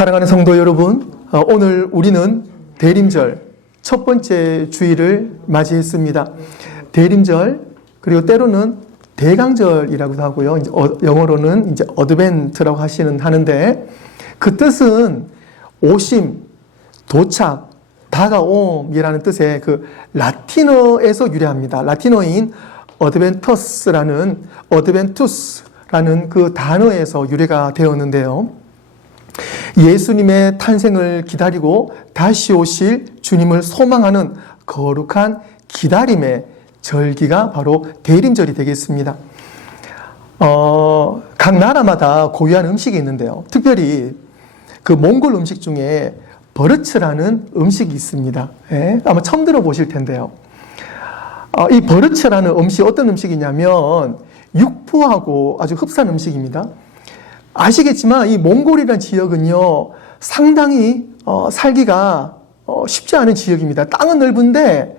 사랑하는 성도 여러분, 오늘 우리는 대림절 첫 번째 주일을 맞이했습니다. 대림절, 그리고 때로는 대강절이라고도 하고요. 이제 영어로는 이제 어드벤트라고 하는데, 그 뜻은 오심, 도착, 다가옴이라는 뜻의 그 라틴어에서 유래합니다. 라틴어인 어드벤투스라는 그 단어에서 유래가 되었는데요. 예수님의 탄생을 기다리고 다시 오실 주님을 소망하는 거룩한 기다림의 절기가 바로 대림절이 되겠습니다. 각 나라마다 고유한 음식이 있는데요. 특별히 그 몽골 음식 중에 버르츠라는 음식이 있습니다. 예? 아마 처음 들어보실 텐데요. 이 버르츠라는 음식 어떤 음식이냐면 육포하고 아주 흡사한 음식입니다. 아시겠지만 이 몽골이라는 지역은요 상당히 살기가 쉽지 않은 지역입니다. 땅은 넓은데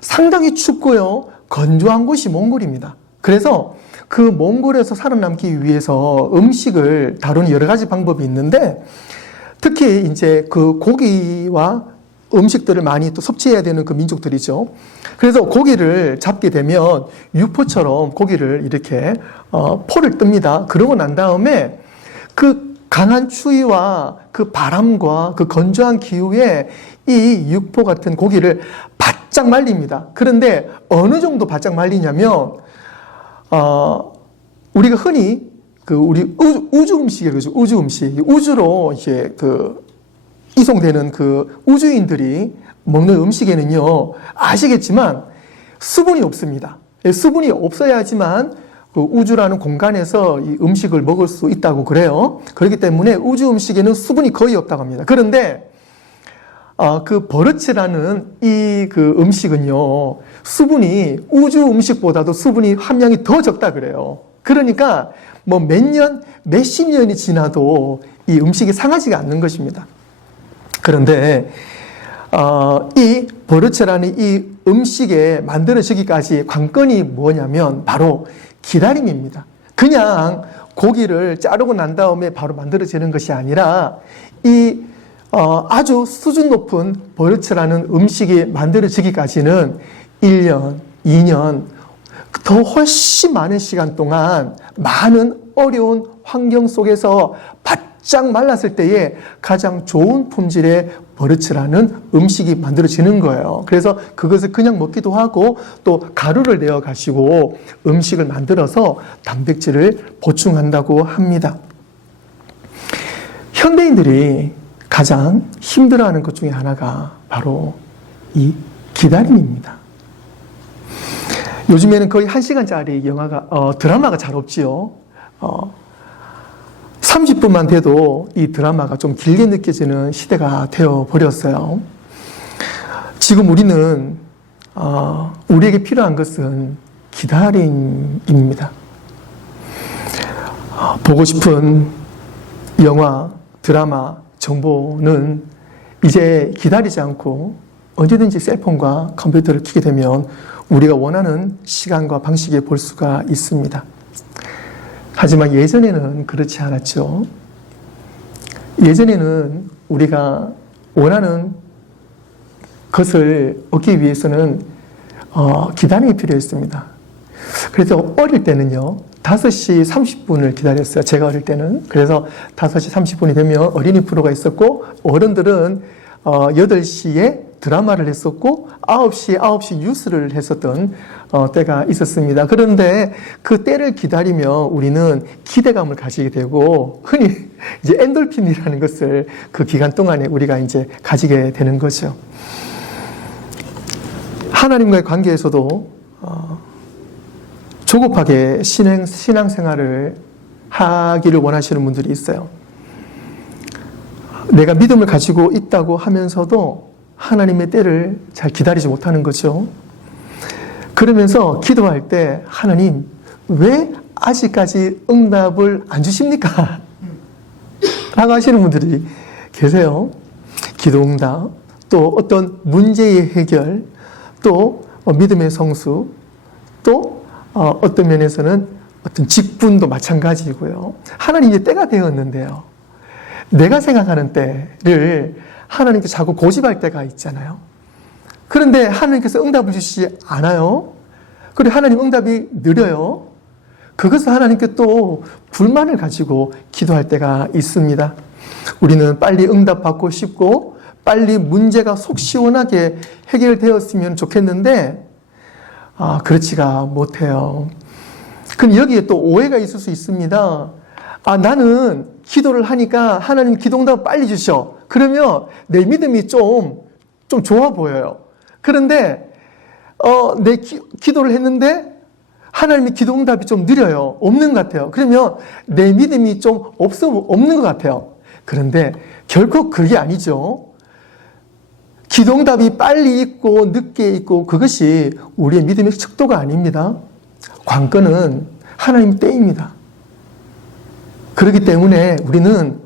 상당히 춥고요 건조한 곳이 몽골입니다. 그래서 그 몽골에서 살아남기 위해서 음식을 다루는 여러 가지 방법이 있는데, 특히 이제 그 고기와 음식들을 많이 또 섭취해야 되는 그 민족들이죠. 그래서 고기를 잡게 되면 육포처럼 고기를 이렇게 포를 뜹니다. 그러고 난 다음에 그 강한 추위와 그 바람과 그 건조한 기후에 이 육포 같은 고기를 바짝 말립니다. 그런데 어느 정도 바짝 말리냐면 우리가 흔히 그 우리 우주 음식이라고 그러죠. 우주 음식. 우주로 이제 그 이송되는 그 우주인들이 먹는 음식에는요, 아시겠지만 수분이 없습니다. 수분이 없어야지만 그 우주라는 공간에서 이 음식을 먹을 수 있다고 그래요. 그렇기 때문에 우주 음식에는 수분이 거의 없다고 합니다. 그런데 그 버르츠라는 이 그 음식은요, 수분이 우주 음식보다도 수분이 함량이 더 적다 그래요. 그러니까 뭐 몇십 년이 지나도 이 음식이 상하지가 않는 것입니다. 그런데 이 버르츠라는 이 음식에 만들어지기까지 관건이 뭐냐면 바로 기다림입니다. 그냥 고기를 자르고 난 다음에 바로 만들어지는 것이 아니라 이 아주 수준 높은 버르츠라는 음식이 만들어지기까지는 1년, 2년, 더 훨씬 많은 시간 동안 많은 어려운 환경 속에서 바짝 말랐을 때에 가장 좋은 품질의 버르츠라는 음식이 만들어지는 거예요. 그래서 그것을 그냥 먹기도 하고 또 가루를 내어 가지고 음식을 만들어서 단백질을 보충한다고 합니다. 현대인들이 가장 힘들어하는 것 중에 하나가 바로 이 기다림입니다. 요즘에는 거의 1시간짜리 드라마가 잘 없지요. 30분만 돼도 이 드라마가 좀 길게 느껴지는 시대가 되어버렸어요. 지금 우리는 우리에게 필요한 것은 기다림입니다. 보고 싶은 영화, 드라마, 정보는 이제 기다리지 않고 언제든지 셀폰과 컴퓨터를 켜게 되면 우리가 원하는 시간과 방식에 볼 수가 있습니다. 하지만 예전에는 그렇지 않았죠. 예전에는 우리가 원하는 것을 얻기 위해서는 기다림이 필요했습니다. 그래서 어릴 때는요, 5시 30분을 기다렸어요. 제가 어릴 때는. 그래서 5시 30분이 되면 어린이 프로가 있었고, 어른들은 8시에 드라마를 했었고 9시 뉴스를 했었던 때가 있었습니다. 그런데 그 때를 기다리며 우리는 기대감을 가지게 되고 흔히 이제 엔돌핀이라는 것을 그 기간 동안에 우리가 이제 가지게 되는 거죠. 하나님과의 관계에서도 조급하게 신앙생활을 하기를 원하시는 분들이 있어요. 내가 믿음을 가지고 있다고 하면서도 하나님의 때를 잘 기다리지 못하는 거죠. 그러면서 기도할 때 하나님 왜 아직까지 응답을 안 주십니까? 라고 하시는 분들이 계세요. 기도 응답, 또 어떤 문제의 해결, 또 믿음의 성수, 또 어떤 면에서는 어떤 직분도 마찬가지이고요. 하나님 이제 때가 되었는데요. 내가 생각하는 때를 하나님께 자꾸 고집할 때가 있잖아요. 그런데 하나님께서 응답을 주시지 않아요. 그리고 하나님 응답이 느려요. 그것을 하나님께 또 불만을 가지고 기도할 때가 있습니다. 우리는 빨리 응답받고 싶고 빨리 문제가 속 시원하게 해결되었으면 좋겠는데 그렇지가 못해요. 그럼 여기에 또 오해가 있을 수 있습니다. 나는 기도를 하니까 하나님 기도응답 빨리 주셔. 그러면 내 믿음이 좀 좋아 보여요. 그런데 내 기도를 했는데 하나님의 기도응답이 좀 느려요. 없는 것 같아요. 그러면 내 믿음이 좀 없는 것 같아요. 그런데 결코 그게 아니죠. 기도응답이 빨리 있고 늦게 있고 그것이 우리의 믿음의 척도가 아닙니다. 관건은 하나님의 때입니다. 그렇기 때문에 우리는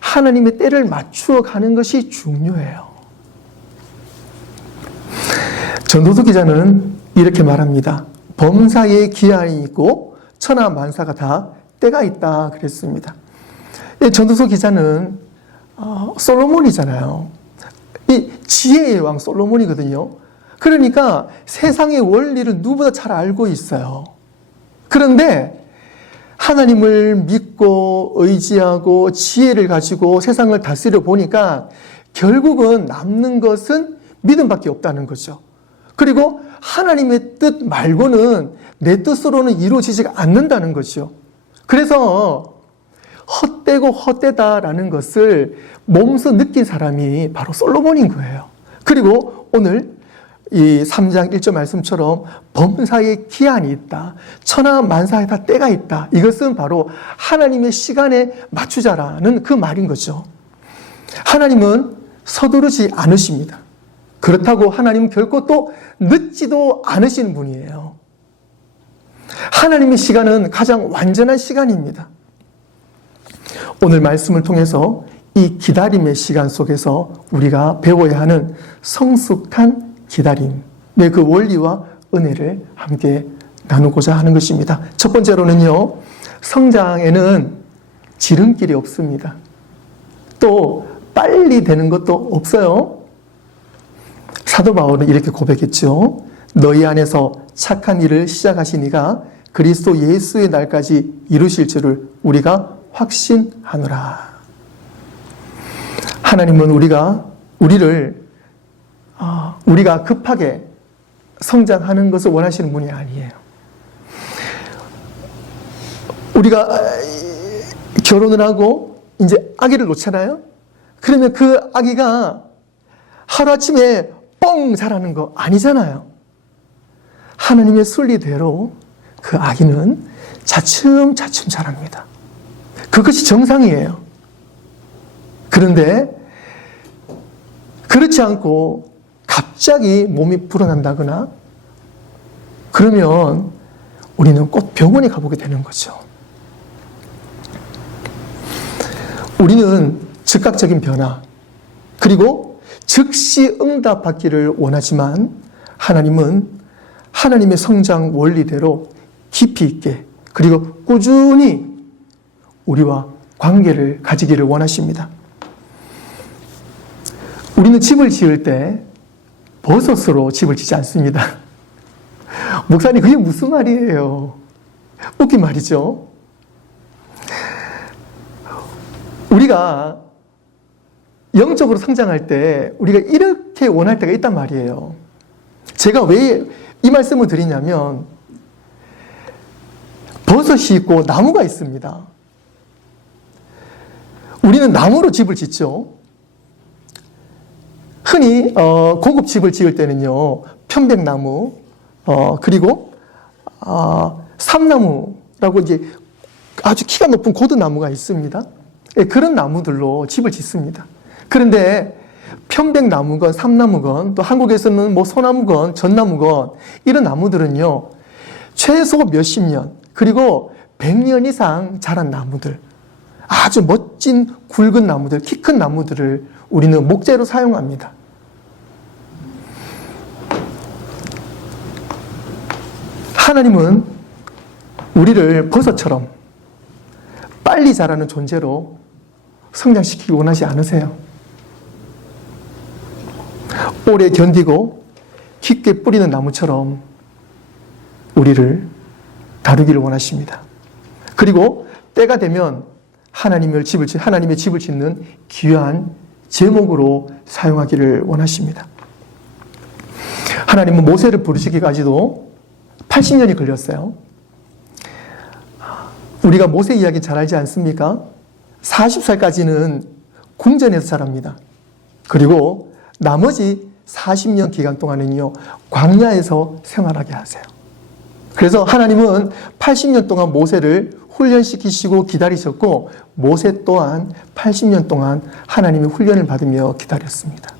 하나님의 때를 맞추어 가는 것이 중요해요. 전도서 기자는 이렇게 말합니다. 범사에 기한이 있고 천하 만사가 다 때가 있다 그랬습니다. 전도서 기자는 솔로몬이잖아요. 이 지혜의 왕 솔로몬이거든요. 그러니까 세상의 원리를 누구보다 잘 알고 있어요. 그런데 하나님을 믿고 의지하고 지혜를 가지고 세상을 다스려 보니까 결국은 남는 것은 믿음밖에 없다는 거죠. 그리고 하나님의 뜻 말고는 내 뜻으로는 이루어지지 않는다는 거죠. 그래서 헛되고 헛되다라는 것을 몸소 느낀 사람이 바로 솔로몬인 거예요. 그리고 오늘 이 3장 1절 말씀처럼 범사에 기한이 있다. 천하 만사에 다 때가 있다. 이것은 바로 하나님의 시간에 맞추자라는 그 말인 거죠. 하나님은 서두르지 않으십니다. 그렇다고 하나님은 결코 또 늦지도 않으시는 분이에요. 하나님의 시간은 가장 완전한 시간입니다. 오늘 말씀을 통해서 이 기다림의 시간 속에서 우리가 배워야 하는 성숙한 기다림의 그 원리와 은혜를 함께 나누고자 하는 것입니다. 첫 번째로는요, 성장에는 지름길이 없습니다. 또 빨리 되는 것도 없어요. 사도 바울은 이렇게 고백했죠. 너희 안에서 착한 일을 시작하신 이가 그리스도 예수의 날까지 이루실 줄을 우리가 확신하노라. 하나님은 우리가 급하게 성장하는 것을 원하시는 분이 아니에요. 우리가 결혼을 하고 이제 아기를 놓잖아요. 그러면 그 아기가 하루아침에 뻥 자라는 거 아니잖아요. 하나님의 순리대로 그 아기는 차츰차츰 자랍니다. 그것이 정상이에요. 그런데 그렇지 않고 갑자기 몸이 불어난다거나 그러면 우리는 꼭 병원에 가보게 되는 거죠. 우리는 즉각적인 변화 그리고 즉시 응답받기를 원하지만 하나님은 하나님의 성장 원리대로 깊이 있게 그리고 꾸준히 우리와 관계를 가지기를 원하십니다. 우리는 집을 지을 때 버섯으로 집을 짓지 않습니다. 목사님, 그게 무슨 말이에요? 웃긴 말이죠. 우리가 영적으로 성장할 때 우리가 이렇게 원할 때가 있단 말이에요. 제가 왜 이 말씀을 드리냐면 버섯이 있고 나무가 있습니다. 우리는 나무로 집을 짓죠. 흔히 고급 집을 지을 때는요, 편백나무 그리고 삼나무라고 이제 아주 키가 높은 고드나무가 있습니다. 그런 나무들로 집을 짓습니다. 그런데 편백나무건 삼나무건 또 한국에서는 뭐 소나무건 전나무건 이런 나무들은요, 최소 몇십 년 그리고 100년 이상 자란 나무들, 아주 멋진 굵은 나무들, 키 큰 나무들을 우리는 목재로 사용합니다. 하나님은 우리를 버섯처럼 빨리 자라는 존재로 성장시키기 원하지 않으세요? 오래 견디고 깊게 뿌리는 나무처럼 우리를 다루기를 원하십니다. 그리고 때가 되면 하나님의 집을 짓는 귀한 제목으로 사용하기를 원하십니다. 하나님은 모세를 부르시기까지도 80년이 걸렸어요. 우리가 모세 이야기 잘 알지 않습니까? 40살까지는 궁전에서 자랍니다. 그리고 나머지 40년 기간 동안은요, 광야에서 생활하게 하세요. 그래서 하나님은 80년 동안 모세를 훈련시키시고 기다리셨고, 모세 또한 80년 동안 하나님의 훈련을 받으며 기다렸습니다.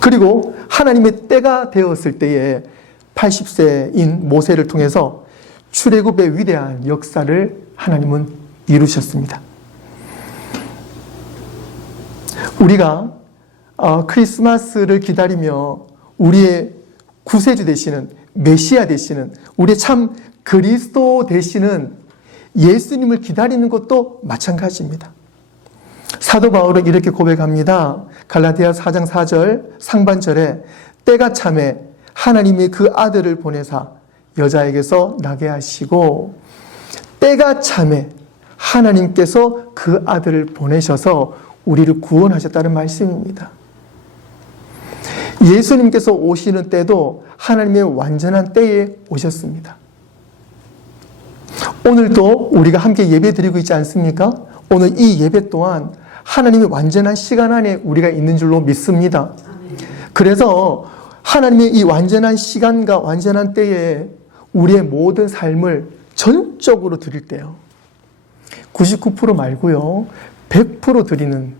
그리고 하나님의 때가 되었을 때에 80세인 모세를 통해서 출애굽의 위대한 역사를 하나님은 이루셨습니다. 우리가 크리스마스를 기다리며 우리의 구세주 되시는 메시아 되시는 우리의 참 그리스도 되시는 예수님을 기다리는 것도 마찬가지입니다. 사도 바울은 이렇게 고백합니다. 갈라디아 4장 4절 상반절에 때가 참에 하나님이 그 아들을 보내사 여자에게서 나게 하시고, 때가 참에 하나님께서 그 아들을 보내셔서 우리를 구원하셨다는 말씀입니다. 예수님께서 오시는 때도 하나님의 완전한 때에 오셨습니다. 오늘도 우리가 함께 예배 드리고 있지 않습니까? 오늘 이 예배 또한 하나님의 완전한 시간 안에 우리가 있는 줄로 믿습니다. 그래서 하나님의 이 완전한 시간과 완전한 때에 우리의 모든 삶을 전적으로 드릴 때요, 99% 말고요, 100% 드리는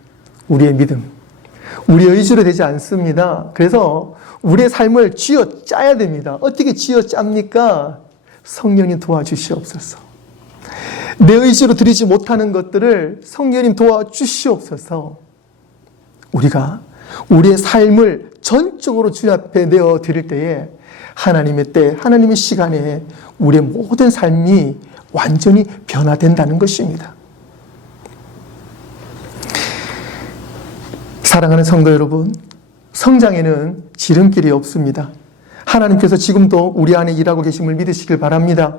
우리의 믿음, 우리의 의지로 되지 않습니다. 그래서 우리의 삶을 쥐어 짜야 됩니다. 어떻게 쥐어 짭니까? 성령님 도와주시옵소서. 내 의지로 드리지 못하는 것들을 성령님 도와주시옵소서. 우리가 우리의 삶을 전적으로 주님 앞에 내어 드릴 때에 하나님의 때, 하나님의 시간에 우리의 모든 삶이 완전히 변화된다는 것입니다. 사랑하는 성도 여러분, 성장에는 지름길이 없습니다. 하나님께서 지금도 우리 안에 일하고 계심을 믿으시길 바랍니다.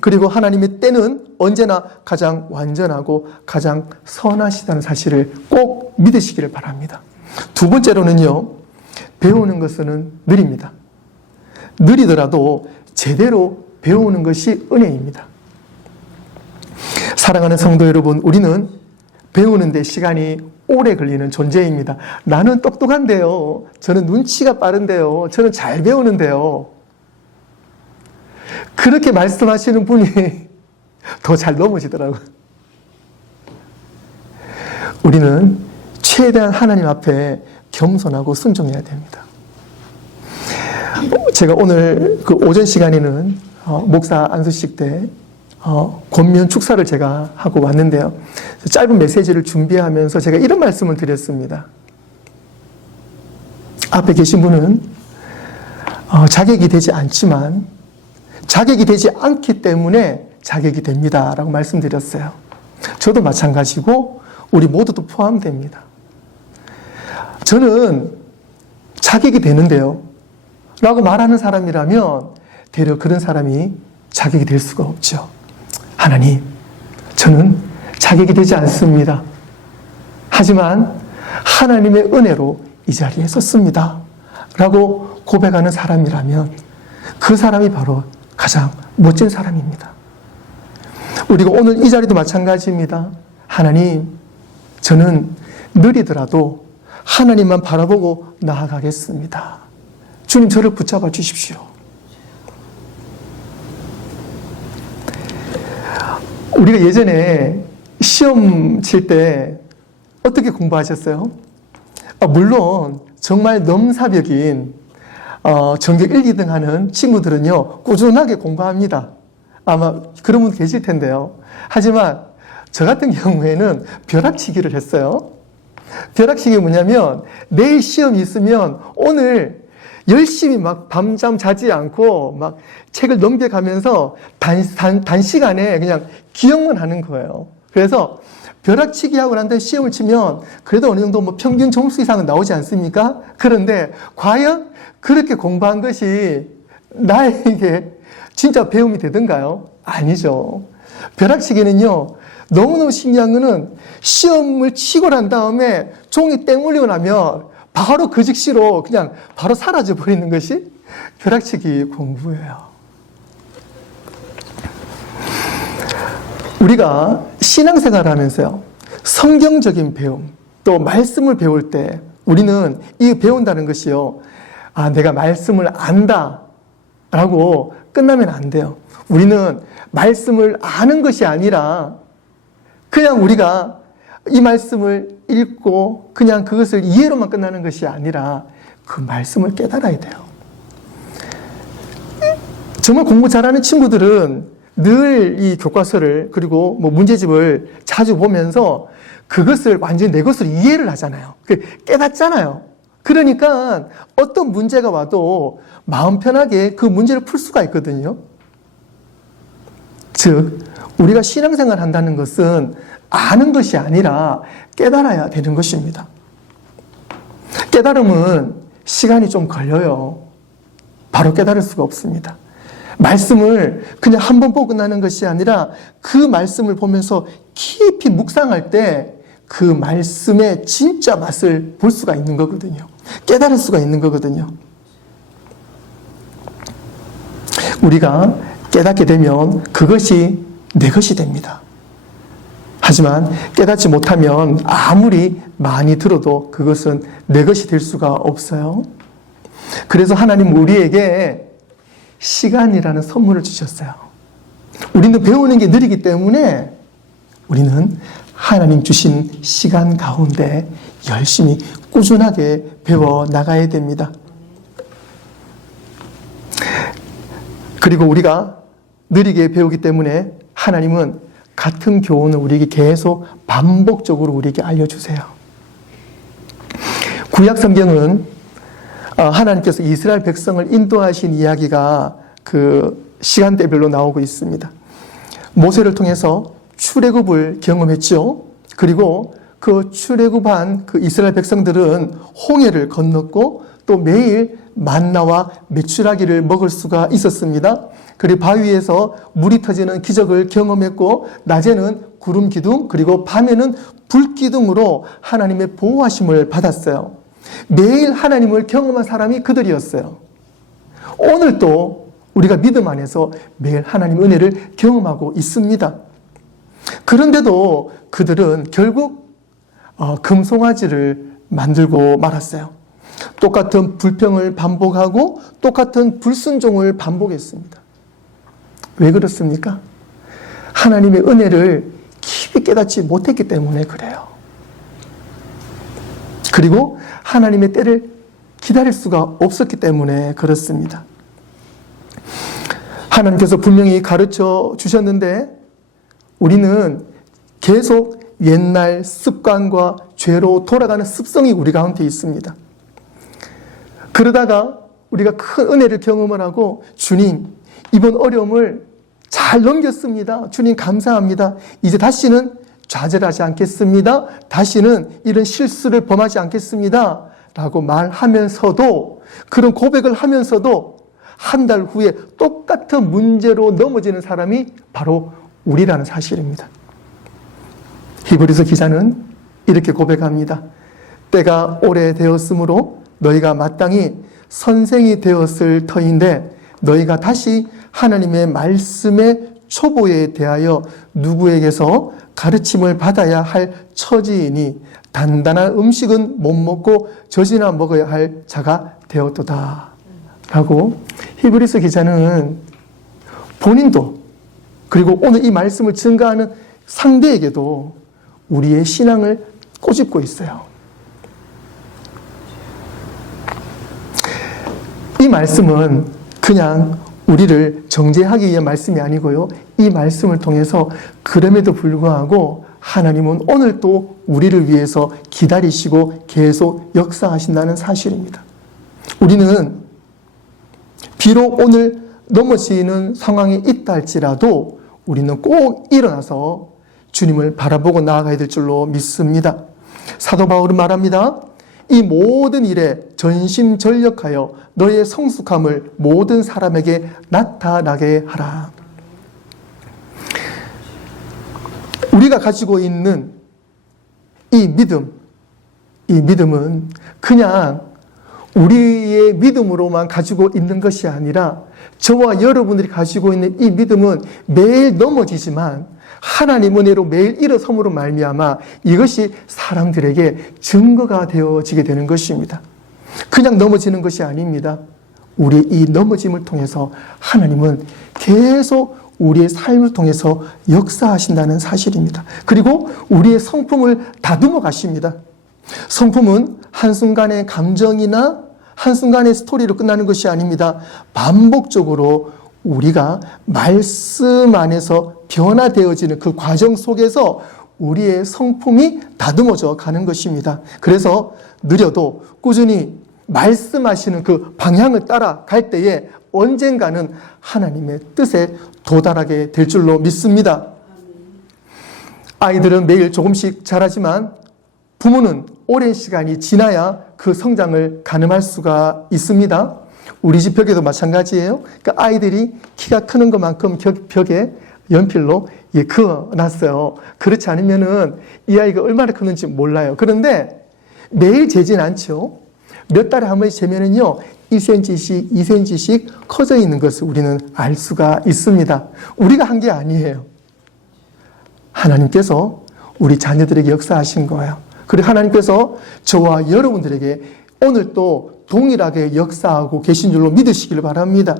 그리고 하나님의 때는 언제나 가장 완전하고 가장 선하시다는 사실을 꼭 믿으시기를 바랍니다. 두 번째로는요, 배우는 것은 느립니다. 느리더라도 제대로 배우는 것이 은혜입니다. 사랑하는 성도 여러분, 우리는 배우는데 시간이 오래 걸리는 존재입니다. 나는 똑똑한데요. 저는 눈치가 빠른데요. 저는 잘 배우는데요. 그렇게 말씀하시는 분이 더 잘 넘어지더라고요. 우리는 최대한 하나님 앞에 겸손하고 순종해야 됩니다. 제가 오늘 그 오전 시간에는 목사 안수식 때 권면 축사를 제가 하고 왔는데요. 짧은 메시지를 준비하면서 제가 이런 말씀을 드렸습니다. 앞에 계신 분은 자격이 되지 않지만 자격이 되지 않기 때문에 자격이 됩니다 라고 말씀드렸어요. 저도 마찬가지고 우리 모두도 포함됩니다. 저는 자격이 되는데요 라고 말하는 사람이라면 되려 그런 사람이 자격이 될 수가 없죠. 하나님, 저는 자격이 되지 않습니다. 하지만 하나님의 은혜로 이 자리에 섰습니다 라고 고백하는 사람이라면 그 사람이 바로 가장 멋진 사람입니다. 우리가 오늘 이 자리도 마찬가지입니다. 하나님, 저는 느리더라도 하나님만 바라보고 나아가겠습니다. 주님, 저를 붙잡아 주십시오. 우리가 예전에 시험 칠 때 어떻게 공부하셨어요? 물론 정말 넘사벽인 전교 1, 2등 하는 친구들은요, 꾸준하게 공부합니다. 아마 그런 분 계실 텐데요. 하지만 저 같은 경우에는 벼락치기를 했어요. 벼락치기 뭐냐면 내일 시험이 있으면 오늘 열심히 막 밤잠 자지 않고 막 책을 넘겨가면서 단시간에 그냥 기억만 하는 거예요. 그래서 벼락치기 하고 난 다음에 시험을 치면 그래도 어느 정도 뭐 평균 점수 이상은 나오지 않습니까? 그런데 과연 그렇게 공부한 것이 나에게 진짜 배움이 되던가요? 아니죠. 벼락치기는요, 너무너무 신기한 거는 시험을 치고 난 다음에 종이 땡 울리고 나면 바로 그 즉시로 그냥 바로 사라져 버리는 것이 벼락치기 공부예요. 우리가 신앙생활을 하면서요, 성경적인 배움, 또 말씀을 배울 때 우리는 이 배운다는 것이요, 아, 내가 말씀을 안다 라고 끝나면 안 돼요. 우리는 말씀을 아는 것이 아니라 그냥 우리가 이 말씀을 읽고 그냥 그것을 이해로만 끝나는 것이 아니라 그 말씀을 깨달아야 돼요. 정말 공부 잘하는 친구들은 늘 이 교과서를 그리고 뭐 문제집을 자주 보면서 그것을 완전히 내 것으로 이해를 하잖아요. 깨닫잖아요. 그러니까 어떤 문제가 와도 마음 편하게 그 문제를 풀 수가 있거든요. 즉, 우리가 신앙생활을 한다는 것은 아는 것이 아니라 깨달아야 되는 것입니다. 깨달음은 시간이 좀 걸려요. 바로 깨달을 수가 없습니다. 말씀을 그냥 한 번 보고 끝나는 것이 아니라 그 말씀을 보면서 깊이 묵상할 때 그 말씀의 진짜 맛을 볼 수가 있는 거거든요. 깨달을 수가 있는 거거든요. 우리가 깨닫게 되면 그것이 내 것이 됩니다. 하지만 깨닫지 못하면 아무리 많이 들어도 그것은 내 것이 될 수가 없어요. 그래서 하나님 우리에게 시간이라는 선물을 주셨어요. 우리는 배우는 게 느리기 때문에 우리는 하나님 주신 시간 가운데 열심히 꾸준하게 배워 나가야 됩니다. 그리고 우리가 느리게 배우기 때문에 하나님은 같은 교훈을 우리에게 계속 반복적으로 우리에게 알려주세요. 구약 성경은 하나님께서 이스라엘 백성을 인도하신 이야기가 그 시간대별로 나오고 있습니다. 모세를 통해서 출애굽을 경험했죠. 그리고 그 출애굽한 그 이스라엘 백성들은 홍해를 건넜고 또 매일 만나와 메추라기를 먹을 수가 있었습니다. 그리고 바위에서 물이 터지는 기적을 경험했고 낮에는 구름 기둥 그리고 밤에는 불 기둥으로 하나님의 보호하심을 받았어요. 매일 하나님을 경험한 사람이 그들이었어요. 오늘도 우리가 믿음 안에서 매일 하나님 은혜를 경험하고 있습니다. 그런데도 그들은 결국 금송아지를 만들고 말았어요. 똑같은 불평을 반복하고 똑같은 불순종을 반복했습니다. 왜 그렇습니까? 하나님의 은혜를 깊이 깨닫지 못했기 때문에 그래요. 그리고 하나님의 때를 기다릴 수가 없었기 때문에 그렇습니다. 하나님께서 분명히 가르쳐 주셨는데 우리는 계속 옛날 습관과 죄로 돌아가는 습성이 우리 가운데 있습니다. 그러다가 우리가 큰 은혜를 경험을 하고 주님, 이번 어려움을 잘 넘겼습니다. 주님 감사합니다. 이제 다시는 좌절하지 않겠습니다. 다시는 이런 실수를 범하지 않겠습니다. 라고 말하면서도 그런 고백을 하면서도 한 달 후에 똑같은 문제로 넘어지는 사람이 바로 우리라는 사실입니다. 히브리서 기자는 이렇게 고백합니다. 때가 오래되었으므로 너희가 마땅히 선생이 되었을 터인데 너희가 다시 하나님의 말씀의 초보에 대하여 누구에게서 가르침을 받아야 할 처지이니 단단한 음식은 못 먹고 젖이나 먹어야 할 자가 되었도다. 라고 히브리서 기자는 본인도 그리고 오늘 이 말씀을 증거하는 상대에게도 우리의 신앙을 꼬집고 있어요. 이 말씀은 그냥 우리를 정죄하기 위한 말씀이 아니고요. 이 말씀을 통해서 그럼에도 불구하고 하나님은 오늘도 우리를 위해서 기다리시고 계속 역사하신다는 사실입니다. 우리는 비록 오늘 넘어지는 상황이 있다 할지라도 우리는 꼭 일어나서 주님을 바라보고 나아가야 될 줄로 믿습니다. 사도 바울은 말합니다. 이 모든 일에 전심전력하여 너의 성숙함을 모든 사람에게 나타나게 하라. 우리가 가지고 있는 이 믿음은 그냥 우리의 믿음으로만 가지고 있는 것이 아니라 저와 여러분들이 가지고 있는 이 믿음은 매일 넘어지지만 하나님 은혜로 매일 일어섬으로 말미암아 이것이 사람들에게 증거가 되어지게 되는 것입니다. 그냥 넘어지는 것이 아닙니다. 우리의 이 넘어짐을 통해서 하나님은 계속 우리의 삶을 통해서 역사하신다는 사실입니다. 그리고 우리의 성품을 다듬어 가십니다. 성품은 한순간의 감정이나 한순간의 스토리로 끝나는 것이 아닙니다. 반복적으로 우리가 말씀 안에서 변화되어지는 그 과정 속에서 우리의 성품이 다듬어져 가는 것입니다. 그래서 느려도 꾸준히 말씀하시는 그 방향을 따라갈 때에 언젠가는 하나님의 뜻에 도달하게 될 줄로 믿습니다. 아이들은 매일 조금씩 자라지만 부모는 오랜 시간이 지나야 그 성장을 가늠할 수가 있습니다. 우리 집 벽에도 마찬가지예요. 그러니까 아이들이 키가 크는 것만큼 벽에 연필로 그어놨어요. 그렇지 않으면은 이 아이가 얼마나 크는지 몰라요. 그런데 매일 재진 않죠. 몇 달에 한 번씩 재면은요, 1cm씩, 2cm씩 커져 있는 것을 우리는 알 수가 있습니다. 우리가 한 게 아니에요. 하나님께서 우리 자녀들에게 역사하신 거예요. 그리고 하나님께서 저와 여러분들에게 오늘 또 동일하게 역사하고 계신 줄로 믿으시길 바랍니다.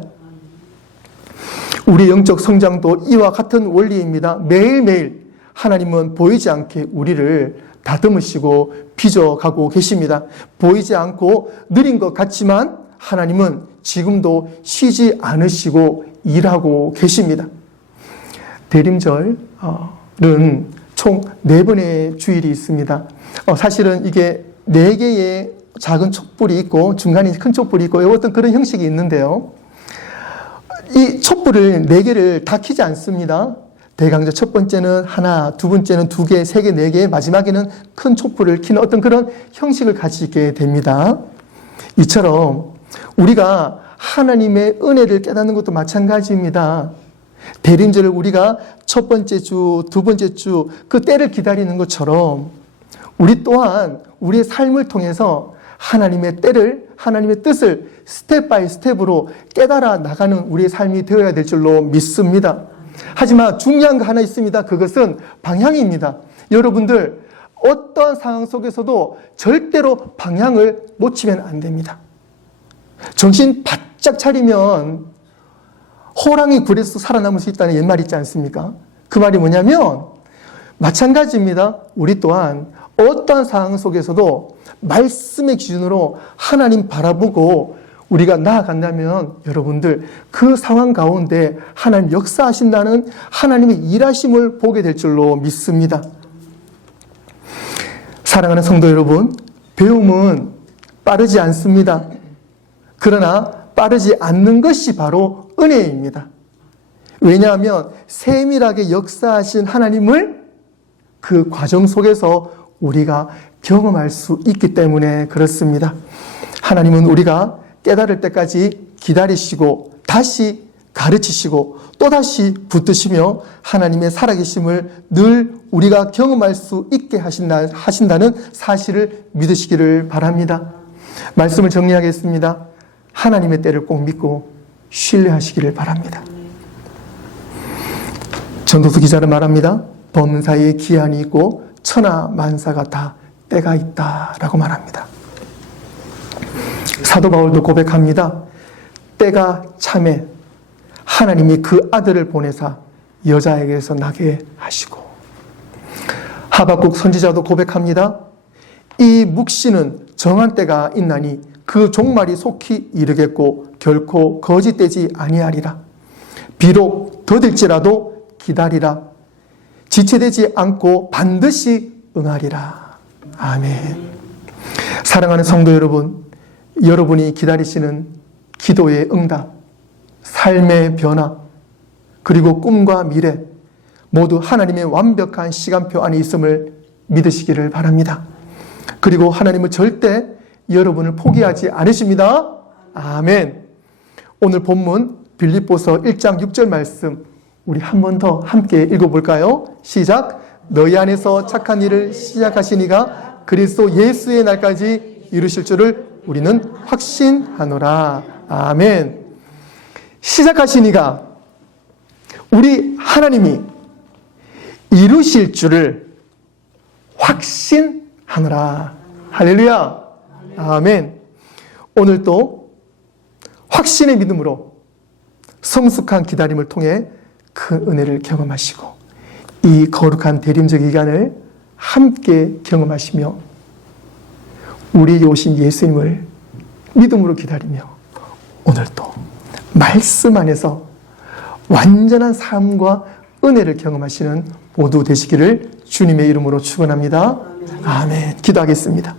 우리 영적 성장도 이와 같은 원리입니다. 매일매일 하나님은 보이지 않게 우리를 다듬으시고 빚어가고 계십니다. 보이지 않고 느린 것 같지만 하나님은 지금도 쉬지 않으시고 일하고 계십니다. 대림절은 총 4번의 주일이 있습니다. 사실은 이게 4개의 작은 촛불이 있고 중간에 큰 촛불이 있고 어떤 그런 형식이 있는데요. 이 촛불을 4개를 다 켜지 않습니다. 대강절 첫 번째는 하나, 두 번째는 2개, 3개, 4개, 마지막에는 큰 촛불을 켜는 어떤 그런 형식을 가지게 됩니다. 이처럼 우리가 하나님의 은혜를 깨닫는 것도 마찬가지입니다. 대림절을 우리가 첫 번째 주, 두 번째 주 그 때를 기다리는 것처럼 우리 또한 우리의 삶을 통해서 하나님의 때를, 하나님의 뜻을 스텝 바이 스텝으로 깨달아 나가는 우리의 삶이 되어야 될 줄로 믿습니다. 하지만 중요한 거 하나 있습니다. 그것은 방향입니다. 여러분들 어떠한 상황 속에서도 절대로 방향을 놓치면 안 됩니다. 정신 바짝 차리면 호랑이 굴에서 살아남을 수 있다는 옛말 있지 않습니까? 그 말이 뭐냐면 마찬가지입니다. 우리 또한 어떠한 상황 속에서도 말씀의 기준으로 하나님 바라보고 우리가 나아간다면 여러분들 그 상황 가운데 하나님 역사하신다는 하나님의 일하심을 보게 될 줄로 믿습니다. 사랑하는 성도 여러분, 배움은 빠르지 않습니다. 그러나 빠르지 않는 것이 바로 은혜입니다. 왜냐하면 세밀하게 역사하신 하나님을 그 과정 속에서 우리가 경험할 수 있기 때문에 그렇습니다. 하나님은 우리가 깨달을 때까지 기다리시고 다시 가르치시고 또다시 붙드시며 하나님의 살아계심을 늘 우리가 경험할 수 있게 하신다는 사실을 믿으시기를 바랍니다. 말씀을 정리하겠습니다. 하나님의 때를 꼭 믿고 신뢰하시기를 바랍니다. 전도서 기자는 말합니다. 범사에 기한이 있고 천하 만사가 다 때가 있다라고 말합니다. 사도 바울도 고백합니다. 때가 참에 하나님이 그 아들을 보내사 여자에게서 나게 하시고, 하박국 선지자도 고백합니다. 이 묵시는 정한 때가 있나니 그 종말이 속히 이르겠고 결코 거짓되지 아니하리라. 비록 더딜지라도 기다리라. 지체되지 않고 반드시 응하리라. 아멘. 사랑하는 성도 여러분, 여러분이 기다리시는 기도의 응답, 삶의 변화, 그리고 꿈과 미래, 모두 하나님의 완벽한 시간표 안에 있음을 믿으시기를 바랍니다. 그리고 하나님은 절대 여러분을 포기하지 않으십니다. 아멘. 오늘 본문 빌립보서 1장 6절 말씀 우리 한 번 더 함께 읽어볼까요? 시작. 너희 안에서 착한 일을 시작하신 이가 그리스도 예수의 날까지 이루실 줄을 우리는 확신하노라. 아멘. 시작하신 이가 우리 하나님이 이루실 줄을 확신하노라. 할렐루야. 아멘. 오늘도 확신의 믿음으로 성숙한 기다림을 통해 큰 은혜를 경험하시고 이 거룩한 대림적 기간을 함께 경험하시며 우리에게 오신 예수님을 믿음으로 기다리며 오늘도 말씀 안에서 완전한 삶과 은혜를 경험하시는 모두 되시기를 주님의 이름으로 축원합니다. 아멘. 기도하겠습니다.